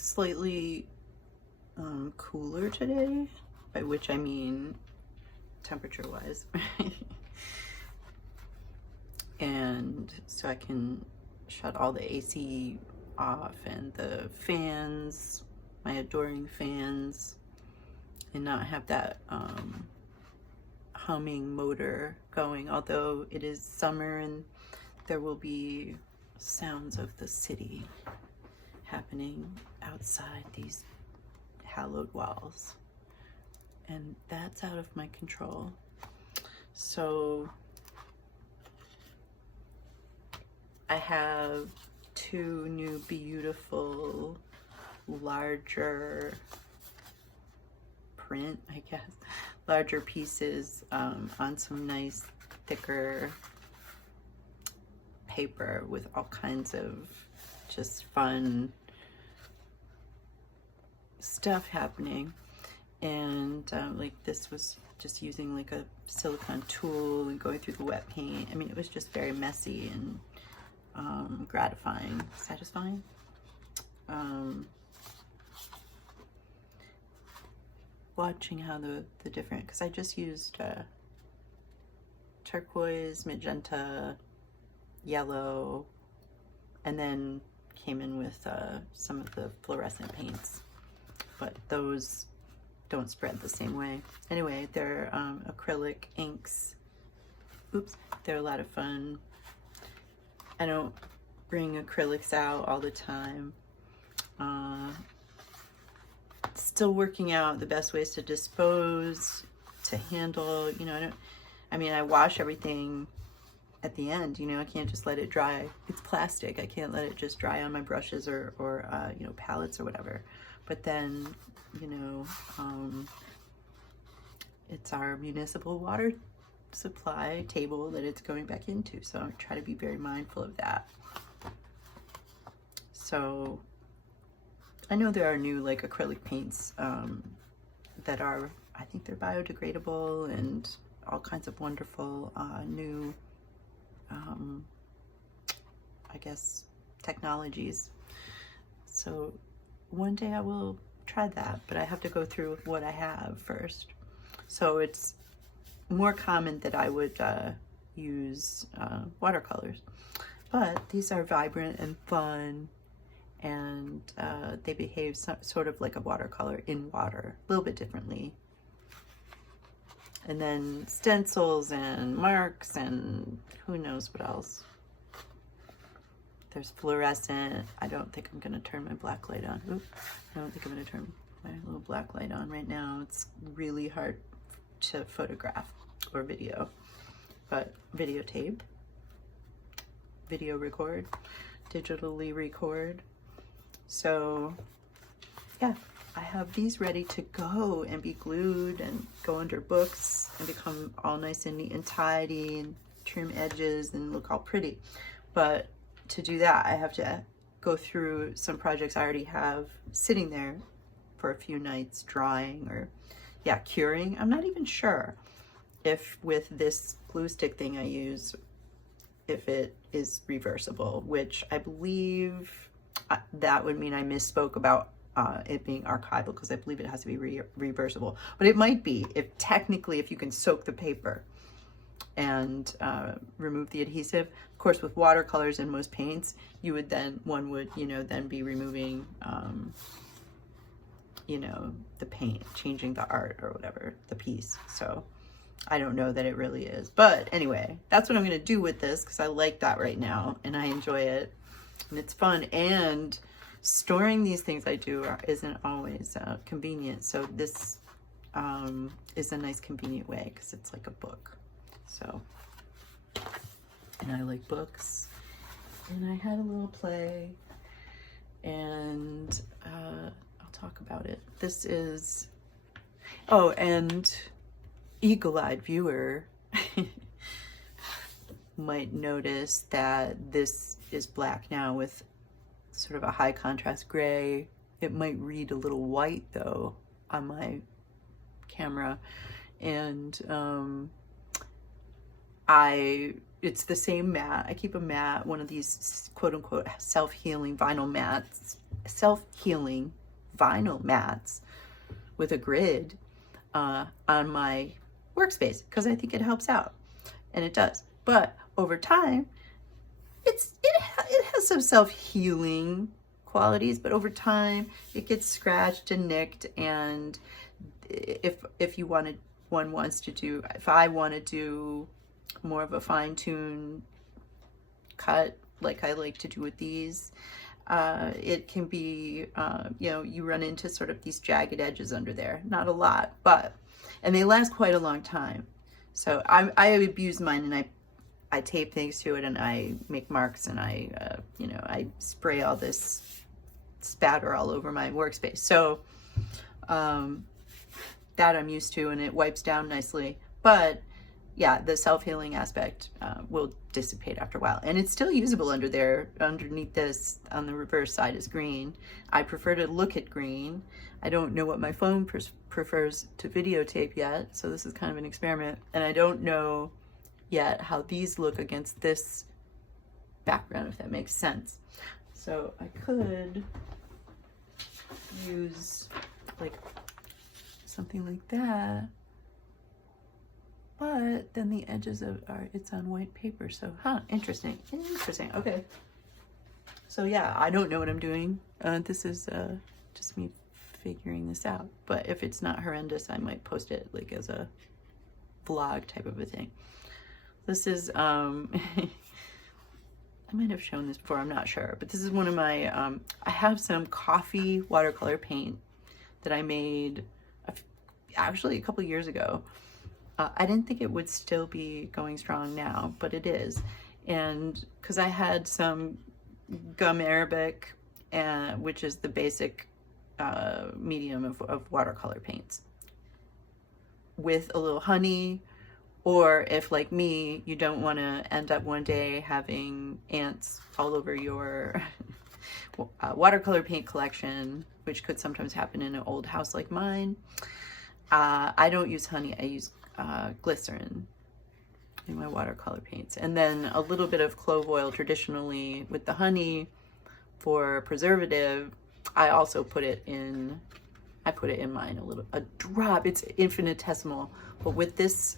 slightly cooler today, by which I mean temperature wise. And so I can shut all the AC off and the fans, my adoring fans, and not have that humming motor going, although it is summer and there will be sounds of the city happening outside these hallowed walls, and that's out of my control. So I have two new beautiful larger print, I guess, larger pieces on some nice thicker paper with all kinds of just fun stuff happening. And like this was just using like a silicone tool and going through the wet paint. I mean, it was just very messy and gratifying, satisfying. Watching how the different, because I just used turquoise, magenta, yellow, and then came in with some of the fluorescent paints, but those don't spread the same way. Anyway, they're acrylic inks. Oops, they're a lot of fun. I don't bring acrylics out all the time. Still working out the best ways to dispose, to handle, you know, I wash everything at the end, you know, I can't just let it dry. It's plastic. I can't let it just dry on my brushes or you know, palettes or whatever. But then, you know, it's our municipal water supply table that it's going back into. So I try to be very mindful of that. So I know there are new like acrylic paints that are, I think they're biodegradable and all kinds of wonderful new, I guess, technologies. So one day I will try that, but I have to go through what I have first. So it's more common that I would use watercolors, but these are vibrant and fun, and they behave sort of like a watercolor in water, a little bit differently. And then stencils and marks and who knows what else. There's fluorescent. I don't think I'm gonna turn my black light on. Oop, I don't think I'm gonna turn my little black light on right now. It's really hard to photograph or video, but videotape, video record, digitally record. So yeah, I have these ready to go and be glued and go under books and become all nice and neat and tidy and trim edges and look all pretty. But to do that, I have to go through some projects I already have sitting there for a few nights drying or, yeah, curing. I'm not even sure if with this glue stick thing I use, if it is reversible, which I believe that would mean I misspoke about it being archival, because I believe it has to be reversible. But it might be, if technically, if you can soak the paper and remove the adhesive. Of course, with watercolors and most paints, you would then, one would, you know, then be removing, you know, the paint, changing the art or whatever, the piece. So I don't know that it really is. But anyway, that's what I'm going to do with this, because I like that right now and I enjoy it and it's fun. And storing these things I do isn't always convenient. So this is a nice convenient way, because it's like a book. So, and I like books, and I had a little play, and I'll talk about it. This is, oh, and eagle-eyed viewer might notice that this is black now with sort of a high contrast gray. It might read a little white though on my camera, and it's the same mat. I keep a mat, one of these quote unquote self-healing vinyl mats, self-healing vinyl mats with a grid on my workspace because I think it helps out, and it does. But over time, it has some self-healing qualities, but over time it gets scratched and nicked. And if you wanted, one wants to do, if I want to do more of a fine-tuned cut like I like to do with these, it can be, you know, you run into sort of these jagged edges under there. Not a lot, but, and they last quite a long time. So I abuse mine, and I tape things to it, and I make marks, and I, you know, I spray all this spatter all over my workspace. So that I'm used to, and it wipes down nicely. But yeah, the self-healing aspect will dissipate after a while, and it's still usable under there. Underneath this, on the reverse side, is green. I prefer to look at green. I don't know what my phone prefers to videotape yet, so this is kind of an experiment, and I don't know yet how these look against this background, if that makes sense. So I could use like something like that, but then the edges are, it's on white paper. So, interesting. Okay. So yeah, I don't know what I'm doing. This is just me figuring this out. But if it's not horrendous, I might post it like as a vlog type of a thing. This is, I might have shown this before, I'm not sure. But this is one of my, I have some coffee watercolor paint that I made actually a couple years ago. I didn't think it would still be going strong now, but it is. And because I had some gum arabic, which is the basic medium of watercolor paints, with a little honey. Or if, like me, you don't want to end up one day having ants all over your watercolor paint collection, which could sometimes happen in an old house like mine. I don't use honey, I use glycerin in my watercolor paints. And then a little bit of clove oil traditionally with the honey for preservative. I also put it in, mine a drop, it's infinitesimal. But with this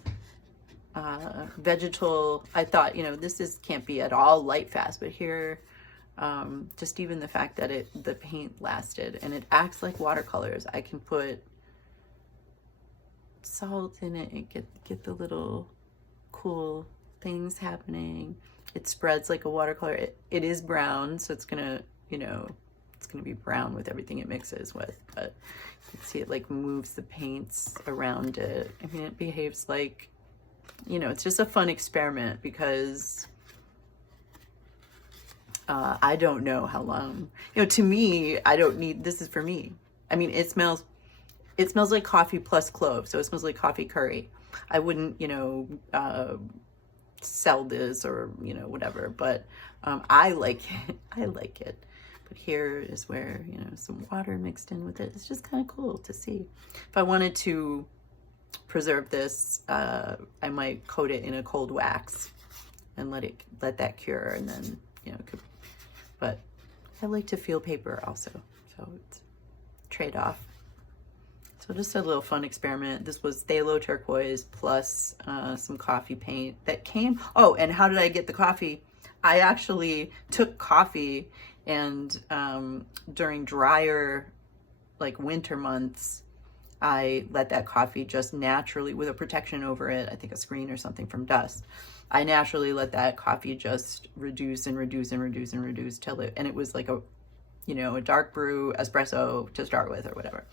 vegetal, I thought, you know, this can't be at all light fast, but here, just even the fact that the paint lasted, and it acts like watercolors. I can put salt in it and get the little cool things happening. It spreads like a watercolor. It is brown, so it's gonna, you know, it's gonna be brown with everything it mixes with, but you can see it like moves the paints around it. I mean, it behaves like, you know, it's just a fun experiment because I don't know how long, you know, to me, I don't need, this is for me. I mean, it smells like coffee plus clove. So it smells like coffee curry. I wouldn't, you know, sell this or, you know, whatever, but I like it. I like it. But here is where, you know, some water mixed in with it. It's just kind of cool to see. If I wanted to preserve this, I might coat it in a cold wax and let that cure, and then, you know, but I like to feel paper also, so it's trade-off. So just a little fun experiment. This was phthalo turquoise plus some coffee paint that came. Oh, and how did I get the coffee? I actually took coffee, and during drier, like winter months, I let that coffee just naturally, with a protection over it, I think a screen or something from dust, I naturally let that coffee just reduce and reduce and reduce and reduce till and it was like a, you know, a dark brew espresso to start with or whatever.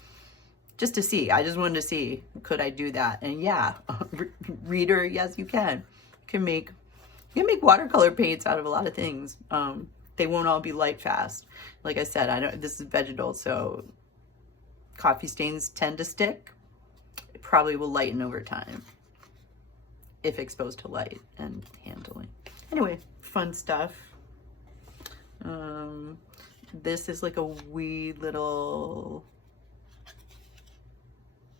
Just to see, I just wanted to see, could I do that? And yeah, reader, yes, you can. You can make watercolor paints out of a lot of things. They won't all be light fast. Like I said, this is vegetal, so coffee stains tend to stick. It probably will lighten over time if exposed to light and handling. Anyway, fun stuff. This is like a wee little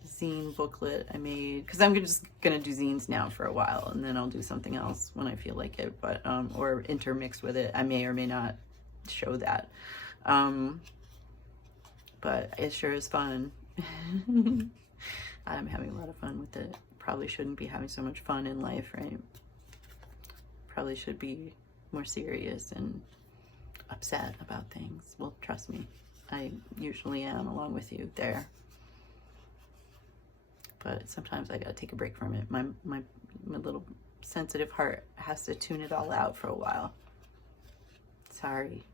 zine booklet I made, because I'm just gonna do zines now for a while, and then I'll do something else when I feel like it, but or intermix with it. I may or may not show that. but it sure is fun. I'm having a lot of fun with it. Probably shouldn't be having so much fun in life, right? Probably should be more serious and upset about things. Well, trust me, I usually am along with you there. But sometimes I gotta take a break from it. My little sensitive heart has to tune it all out for a while. Sorry.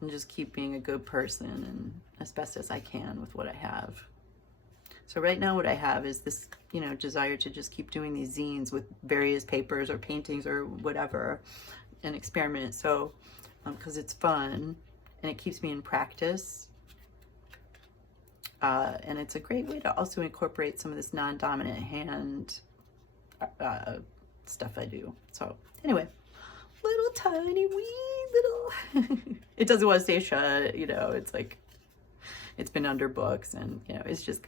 And just keep being a good person and as best as I can with what I have. So right now what I have is this, you know, desire to just keep doing these zines with various papers or paintings or whatever and experiment. So, because it's fun and it keeps me in practice. And it's a great way to also incorporate some of this non-dominant hand stuff I do. So anyway, little tiny wee little, it doesn't want to stay shut, you know, it's like, it's been under books and, you know, it's just,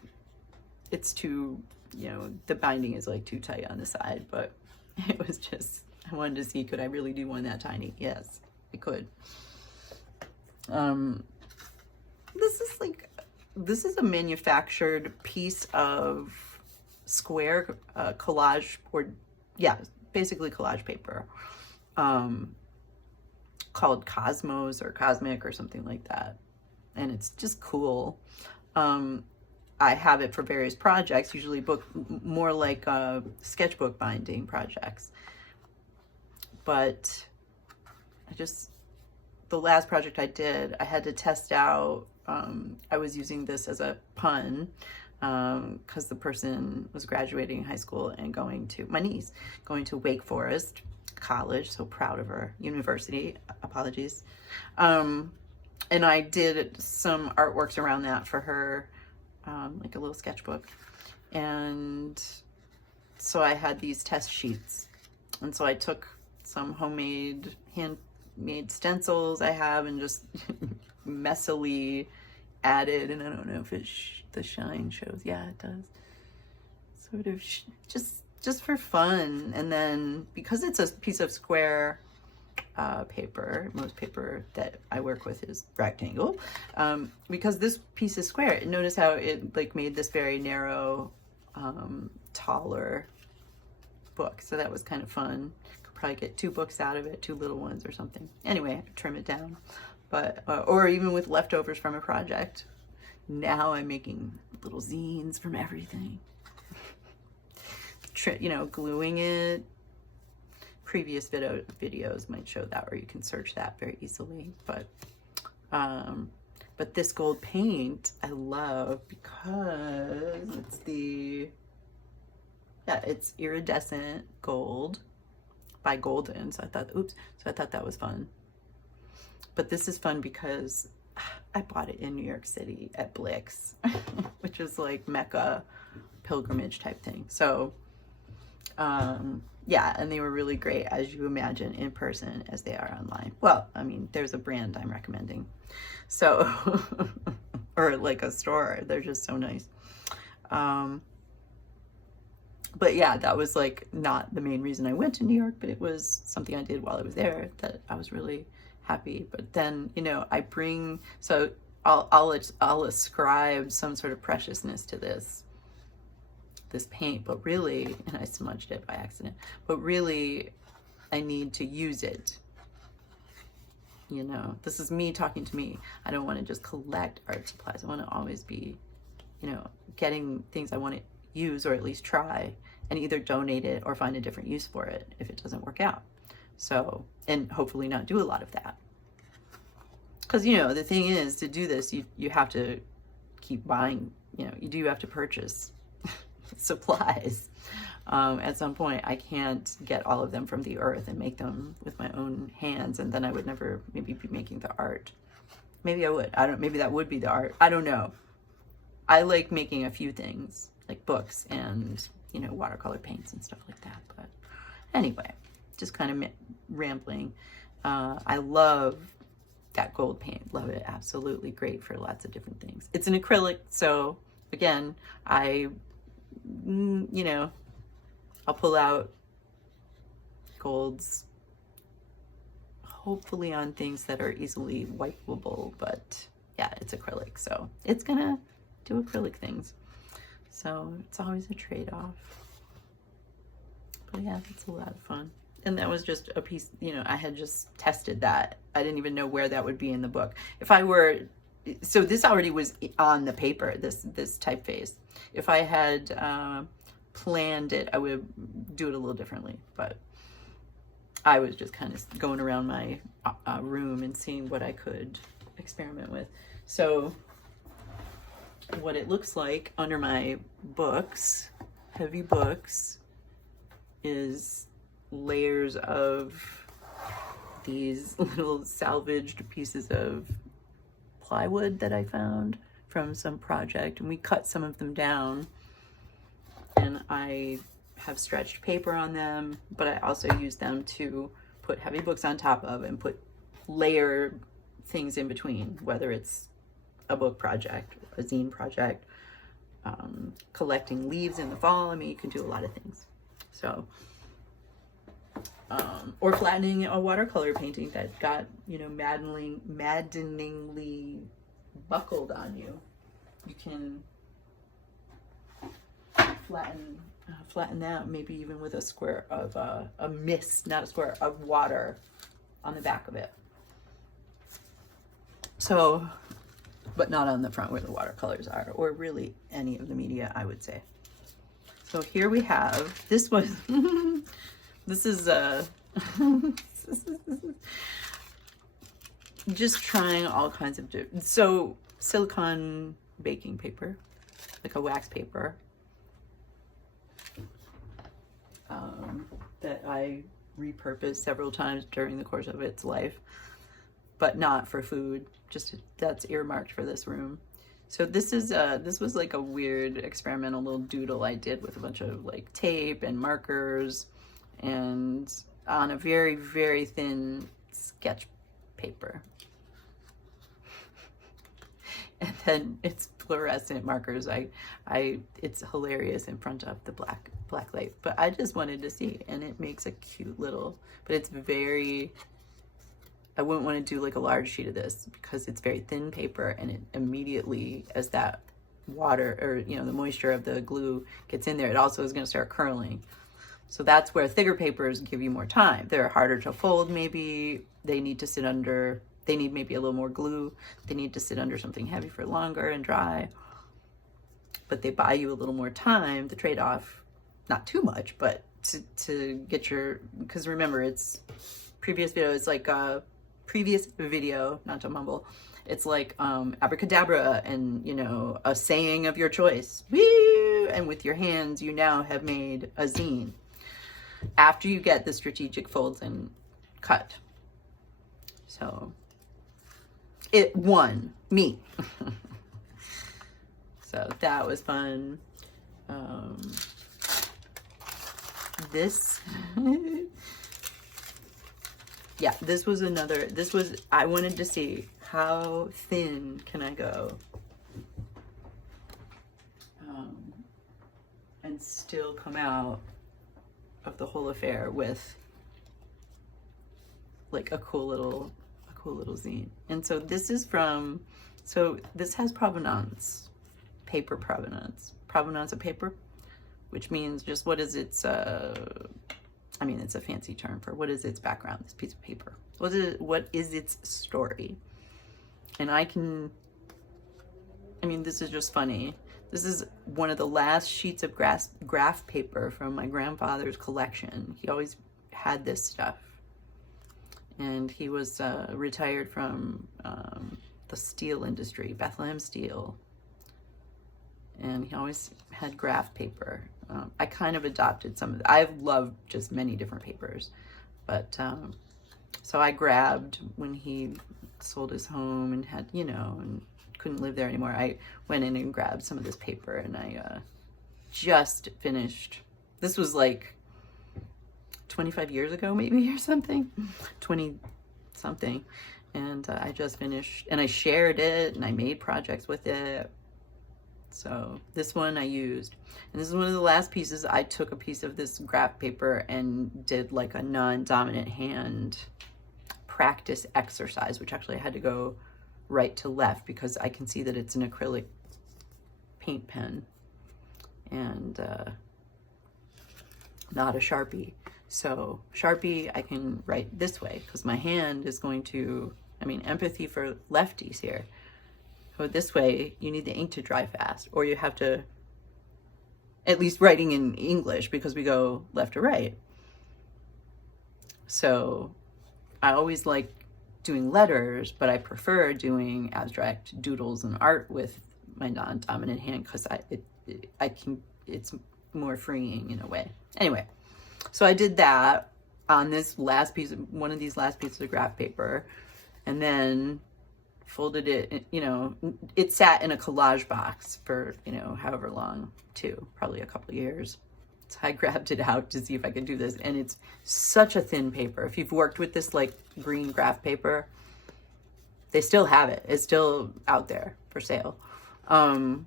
it's too, you know, the binding is like too tight on the side, but it was just, I wanted to see, could I really do one that tiny? Yes, I could. This is a manufactured piece of square collage, or yeah, basically collage paper, called Cosmos or Cosmic or something like that. And it's just cool. I have it for various projects, usually more like sketchbook binding projects. But the last project I did, I had to test out, I was using this as a pun, because the person was graduating high school and my niece, going to Wake Forest College, so proud of her, university, apologies. And I did some artworks around that for her, like a little sketchbook. And so I had these test sheets. And so I took some handmade stencils I have and just messily added, and I don't know if the shine shows. Yeah, it does. Sort of just for fun. And then because it's a piece of square paper, most paper that I work with is rectangle. Because this piece is square, notice how it like made this very narrow, taller book. So that was kind of fun. Could probably get 2 books out of it, 2 little ones or something. Anyway, trim it down. But or even with leftovers from a project. Now I'm making little zines from everything. You know, gluing it. Previous videos might show that, or you can search that very easily. But this gold paint I love because it's iridescent gold by Golden. So I thought that was fun. But this is fun because I bought it in New York City at Blick's, which is like Mecca pilgrimage type thing. So yeah, and they were really great, as you imagine, in person as they are online. Well, I mean, there's a brand I'm recommending. So, or like a store, they're just so nice. But yeah, that was like not the main reason I went to New York, but it was something I did while I was there that I was really happy. But then, you know, I'll ascribe some sort of preciousness to this paint, but really, and I smudged it by accident, but really I need to use it. You know, this is me talking to me. I don't want to just collect art supplies. I want to always be, you know, getting things I want to use or at least try, and either donate it or find a different use for it if it doesn't work out. So, and hopefully not do a lot of that. Because, you know, the thing is, to do this, you have to keep buying, you know, you do have to purchase supplies. At some point, I can't get all of them from the earth and make them with my own hands, and then I would never maybe be making the art. Maybe I would. Maybe that would be the art. I don't know. I like making a few things, like books and, you know, watercolor paints and stuff like that. But anyway, just kind of rambling. I love that gold paint. Love it. Absolutely great for lots of different things. It's an acrylic, so again, you know, I'll pull out golds hopefully on things that are easily wipeable, but yeah, it's acrylic, so it's gonna do acrylic things. So it's always a trade-off. But yeah, it's a lot of fun. And that was just a piece, you know, I had just tested that. I didn't even know where that would be in the book. If I were, so this already was on the paper, this typeface. If I had planned it, I would do it a little differently. But I was just kind of going around my room and seeing what I could experiment with. So what it looks like under my books, heavy books, is layers of these little salvaged pieces of plywood that I found from some project, and we cut some of them down, and I have stretched paper on them, but I also use them to put heavy books on top of and put layer things in between, whether it's a book project, a zine project, collecting leaves in the fall. I mean, you can do a lot of things. So or flattening a watercolor painting that got, you know, maddeningly buckled on you. You can flatten that, maybe even with a square of a mist, not a square, of water on the back of it. So, but not on the front where the watercolors are, or really any of the media, I would say. So here we have, this was, this is just trying all kinds of different, so silicone baking paper, like a wax paper, that I repurposed several times during the course of its life, but not for food, just that's earmarked for this room. So this is this was like a weird experimental little doodle I did with a bunch of like tape and markers and on a very, very thin sketch paper. And then it's fluorescent markers. It's hilarious in front of the black light, but I just wanted to see, and it makes a cute little, but it's very, I wouldn't want to do like a large sheet of this because it's very thin paper, and it immediately, as that water, or you know, the moisture of the glue gets in there, it also is going to start curling. So that's where thicker papers give you more time. They're harder to fold, maybe. They need to sit under, they need maybe a little more glue. They need to sit under something heavy for longer and dry. But they buy you a little more time. The trade-off, not too much, but to get your, because remember, it's previous video, it's like previous video, not to mumble, it's like abracadabra and, you know, a saying of your choice. Woo! And with your hands, you now have made a zine. After you get the strategic folds and cut. So it won me. So that was fun. This, yeah, this was another, this was, I wanted to see how thin can I go and still come out of the whole affair with like a cool little zine. And so this is from, so this has provenance, paper provenance of paper, which means just what is its, I mean, it's a fancy term for what is its background, this piece of paper. What is its story? And I mean, this is just funny. This is one of the last sheets of graph paper from my grandfather's collection. He always had this stuff. And he was retired from the steel industry, Bethlehem Steel. And he always had graph paper. I kind of adopted some of it. I've loved just many different papers. But so I grabbed, when he sold his home and had, you know, and couldn't live there anymore, I went in and grabbed some of this paper, and I just finished. This was like 25 years ago maybe, or something, 20 something, and I just finished, and I shared it, and I made projects with it. So this one I used, and this is one of the last pieces. I took a piece of this graph paper and did like a non-dominant hand practice exercise, which actually I had to go right to left because I can see that it's an acrylic paint pen and not a Sharpie. So Sharpie, I can write this way because my hand is going to, I mean, empathy for lefties here. So this way, you need the ink to dry fast, or you have to, at least writing in English because we go left to right. So I always like doing letters, but I prefer doing abstract doodles and art with my non-dominant hand because it's more freeing in a way. Anyway, so I did that on this last piece of, one of these last pieces of graph paper, and then folded it, you know, it sat in a collage box for, you know, however long too, probably a couple of years. So I grabbed it out to see if I could do this, and it's such a thin paper. If you've worked with this like green graph paper, they still have it. It's still out there for sale. You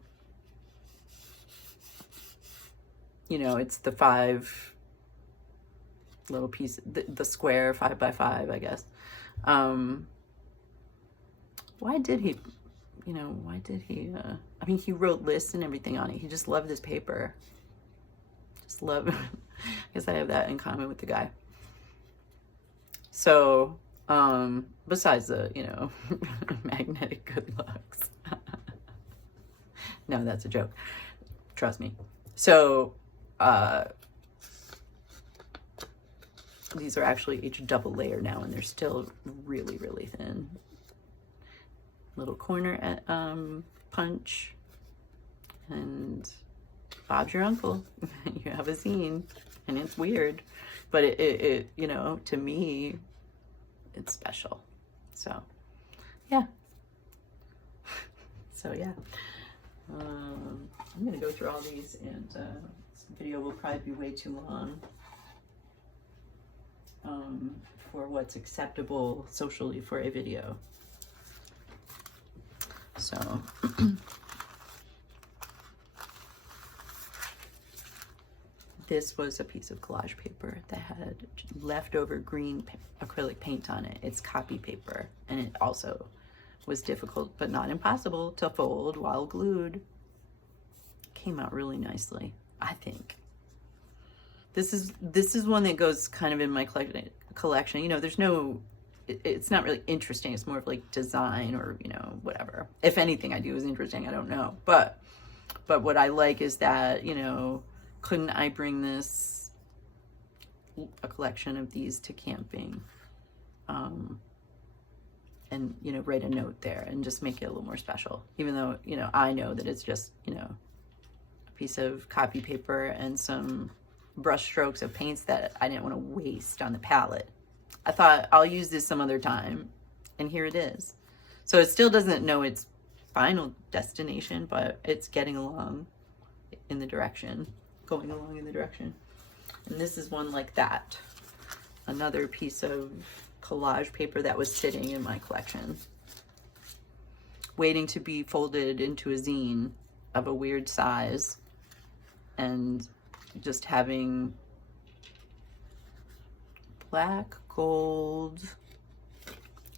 know, it's the 5 little piece, the square 5x5, I guess. Why did he, you know, I mean, he wrote lists and everything on it. He just loved this paper. Just love, I guess I have that in common with the guy. So, besides the, you know, magnetic good looks. No, that's a joke. Trust me. So, these are actually each double layer now, and they're still really, really thin. Little corner at, punch, and Bob's your uncle. You have a zine, and it's weird, but it you know, to me, it's special. So, yeah. So yeah, I'm gonna go through all these, and this video will probably be way too long for what's acceptable socially for a video. So this was a piece of collage paper that had leftover green acrylic paint on it. It's copy paper, and it also was difficult but not impossible to fold while glued. Came out really nicely, I think. This is one that goes kind of in my collection. You know, there's no, it's not really interesting. It's more of like design, or, you know, whatever. If anything I do is interesting, I don't know. But what I like is that, you know, couldn't I bring this, a collection of these, to camping, and, you know, write a note there and just make it a little more special, even though, you know, I know that it's just, you know, a piece of copy paper and some brush strokes of paints that I didn't want to waste on the palette. I thought I'll use this some other time, and here it is. So it still doesn't know its final destination, but it's getting along in the direction, going along in the direction. And this is one like that. Another piece of collage paper that was sitting in my collection, waiting to be folded into a zine of a weird size, and just having black, gold,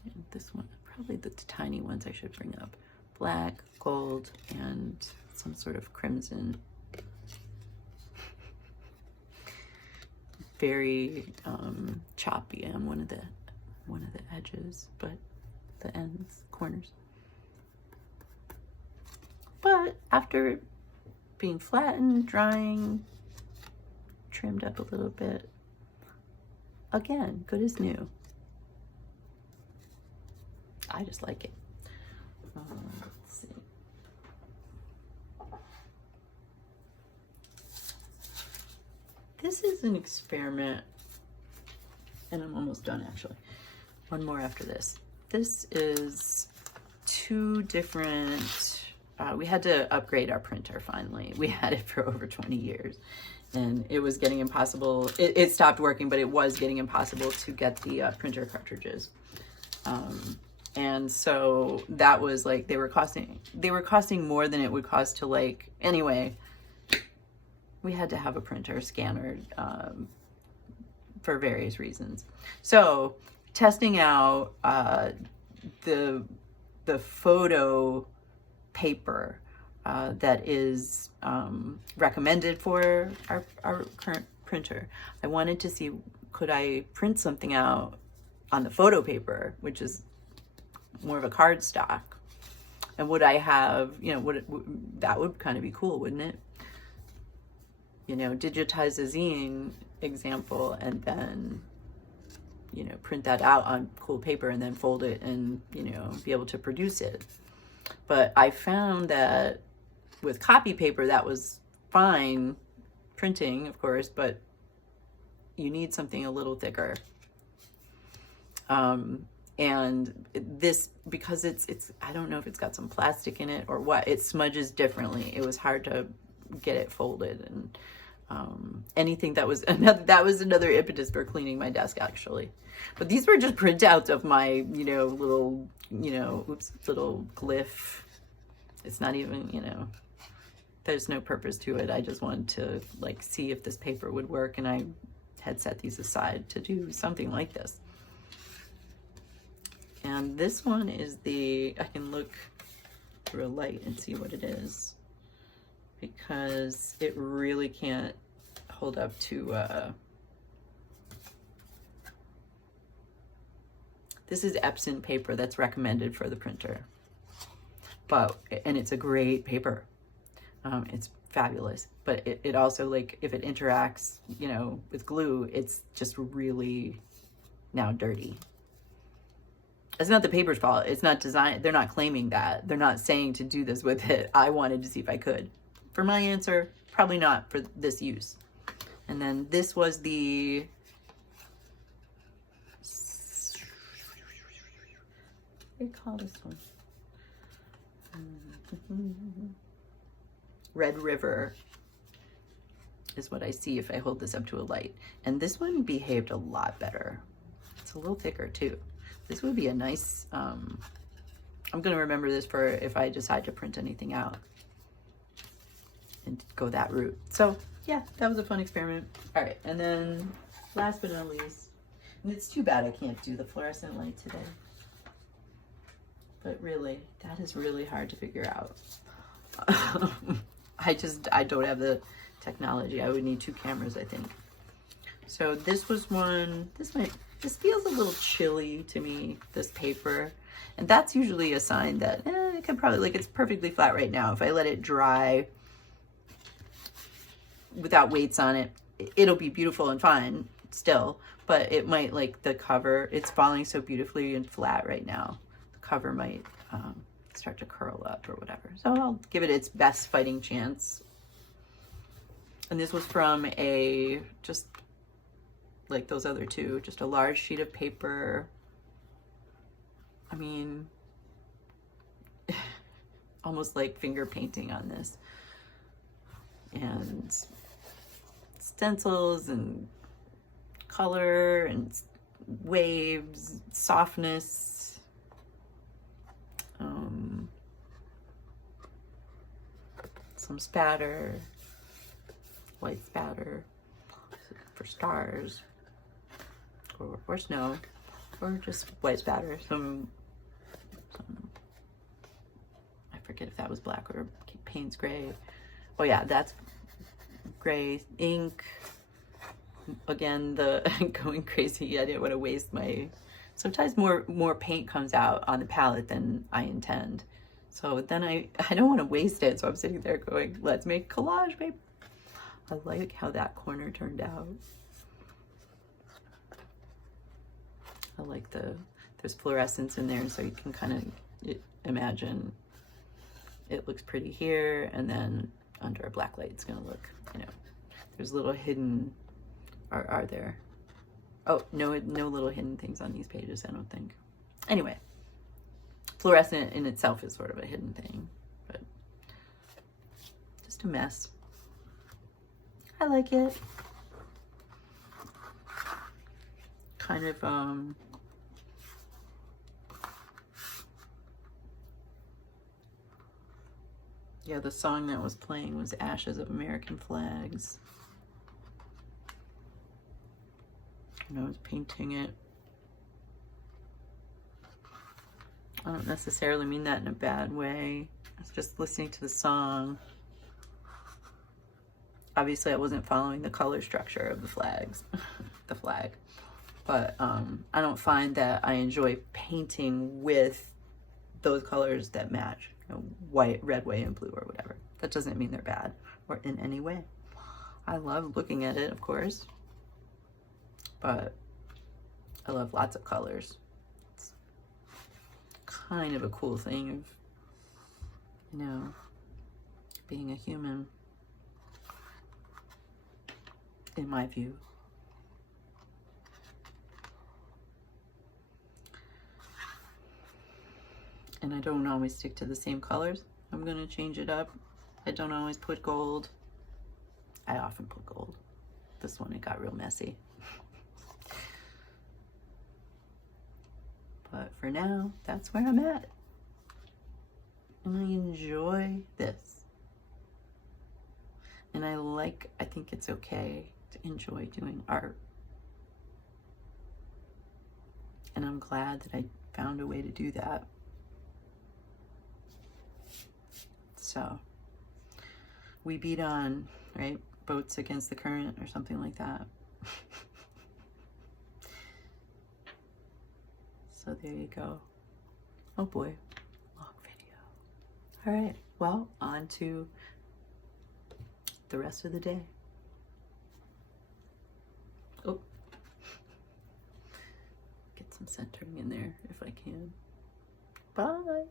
and this one, probably the tiny ones I should bring up, black, gold, and some sort of crimson. Very choppy on one of the edges, but the ends, corners. But after being flattened, drying, trimmed up a little bit, again, good as new. I just like it. Let's see. This is an experiment, and I'm almost done actually. One more after this. This is 2 different, we had to upgrade our printer finally. We had it for over 20 years, and it was getting impossible. It stopped working, but it was getting impossible to get the printer cartridges. And so that was like, they were costing more than it would cost to, like, anyway, we had to have a printer scanner for various reasons. So testing out the the photo paper that is recommended for our current printer. I wanted to see, could I print something out on the photo paper, which is more of a cardstock, and would I have, you know, that would kind of be cool, wouldn't it? You know, digitize a zine example and then, you know, print that out on cool paper and then fold it and, you know, be able to produce it. But I found that with copy paper, that was fine printing, of course, but you need something a little thicker. And this, because it's, I don't know if it's got some plastic in it or what, it smudges differently. It was hard to get it folded, and anything that was another impetus for cleaning my desk, actually. But these were just printouts of my, you know, little, you know, little glyph. It's not even, you know, there's no purpose to it. I just wanted to like see if this paper would work, and I had set these aside to do something like this. And this one is I can look through a light and see what it is, because it really can't hold up to, this is Epson paper that's recommended for the printer. And it's a great paper. It's fabulous, but it also, like, if it interacts, you know, with glue, it's just really now dirty. It's not the paper's fault. It's not designed. They're not claiming that. They're not saying to do this with it. I wanted to see if I could. For my answer, probably not for this use. And then this was the what do you call this one? Red River is what I see if I hold this up to a light. And this one behaved a lot better. It's a little thicker too. This would be a nice, I'm going to remember this for if I decide to print anything out and go that route. So yeah, that was a fun experiment. All right, and then last but not least, and it's too bad I can't do the fluorescent light today, but really, that is really hard to figure out. I don't have the technology. I would need 2 cameras, I think. So this was one, this feels a little chilly to me, this paper. And that's usually a sign that it could probably, like, it's perfectly flat right now. If I let it dry without weights on it, it'll be beautiful and fine still, but it might, like, the cover, it's falling so beautifully and flat right now. The cover might start to curl up or whatever. So I'll give it its best fighting chance. And this was from just like those other two, just a large sheet of paper. I mean, almost like finger painting on this. And stencils and color and waves, softness. Some spatter, white spatter for stars, or snow, or just white spatter. Some I forget if that was black or Payne's gray. Oh yeah, that's gray ink. Again, the going crazy. I didn't want to waste my. Sometimes more paint comes out on the palette than I intend. So then I don't want to waste it. So I'm sitting there going, let's make collage paper. I like how that corner turned out. I like there's fluorescence in there, so you can kind of imagine it looks pretty here, and then under a black light it's gonna look, you know, there's little hidden, are there? Oh, no little hidden things on these pages, I don't think. Anyway, fluorescent in itself is sort of a hidden thing, but just a mess. I like it. Kind of, yeah, the song that was playing was Ashes of American Flags. And I was painting it. I don't necessarily mean that in a bad way. I was just listening to the song. Obviously, I wasn't following the color structure of the flags, the flag. But I don't find that I enjoy painting with those colors that match, you know, white, red, white, and blue, or whatever. That doesn't mean they're bad or in any way. I love looking at it, of course, but I love lots of colors. It's kind of a cool thing of, you know, being a human, in my view. And I don't always stick to the same colors. I'm gonna change it up. I don't always put gold. I often put gold. This one, it got real messy. But for now, that's where I'm at. And I enjoy this. And I think it's okay to enjoy doing art. And I'm glad that I found a way to do that. So, we beat on, right? Boats against the current or something like that. So there you go. Oh boy, long video. All right, well, on to the rest of the day. Oh, get some centering in there if I can. Bye.